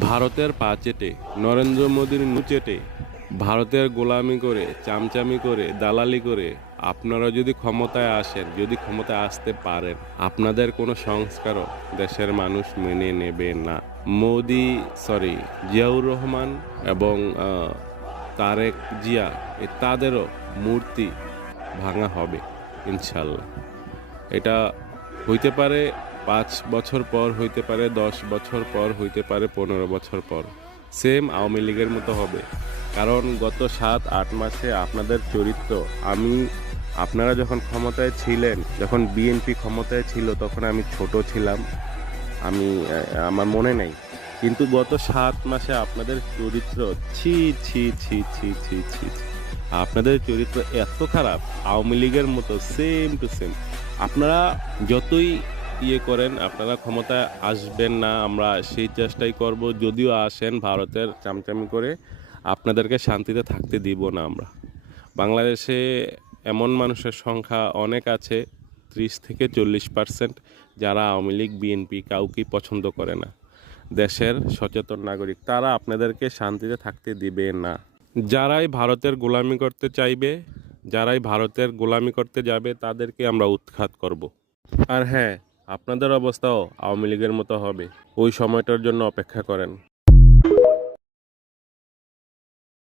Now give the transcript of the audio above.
ভারতের পা চেটে, নরেন্দ্র মোদীর চেটে, ভারতের গোলামি করে, চামচামি করে, দালালি করে আপনারা যদি ক্ষমতায় আসেন, যদি ক্ষমতায় আসতে পারেন, আপনাদের কোনো সংস্কারও দেশের মানুষ মেনে নেবে না। মোদি, জিয়াউর রহমান এবং তারেক জিয়া তাদেরও মূর্তি ভাঙা হবে ইনশাল্লাহ। এটা হইতে পারে 5 বছর পর, হইতে পারে 10 বছর পর, হইতে পারে 15 বছর পর, সেম আওয়ামী লীগের মতো হবে। কারণ গত 7-8 মাসে আপনাদের চরিত্র, আপনারা যখন ক্ষমতায় ছিলেন, যখন বিএনপি ক্ষমতায় ছিল, তখন আমি ছোট ছিলাম, আমার মনে নেই। কিন্তু গত 7 মাসে আপনাদের চরিত্র ছি ছি ছি ছি ছি ছি ছি। আপনাদের চরিত্র এত খারাপ, আওয়ামী লীগের মতো সেম টু সেম। আপনারা যতই করেন, আপনারা ক্ষমতায় আসবেন না, আমরা সেই চেষ্টাই করব। যদিও আসেন ভারতের চামচামি করে, আপনাদেরকে শান্তিতে থাকতে দিব না আমরা। বাংলাদেশে এমন মানুষের সংখ্যা অনেক আছে, 30-40% যারা আওয়ামী লীগ বিএনপি কাউকেই পছন্দ করে না। দেশের সচেতন নাগরিক, তারা আপনাদেরকে শান্তিতে থাকতে দিবে না। যারাই ভারতের গোলামি করতে চাইবে, যারাই ভারতের গোলামি করতে যাবে, তাদেরকে আমরা উৎখাত করব। আর হ্যাঁ, আপনাদের অবস্থাও আওয়ামী লীগের মতো হবে। ওই সময়টার জন্য অপেক্ষা করেন।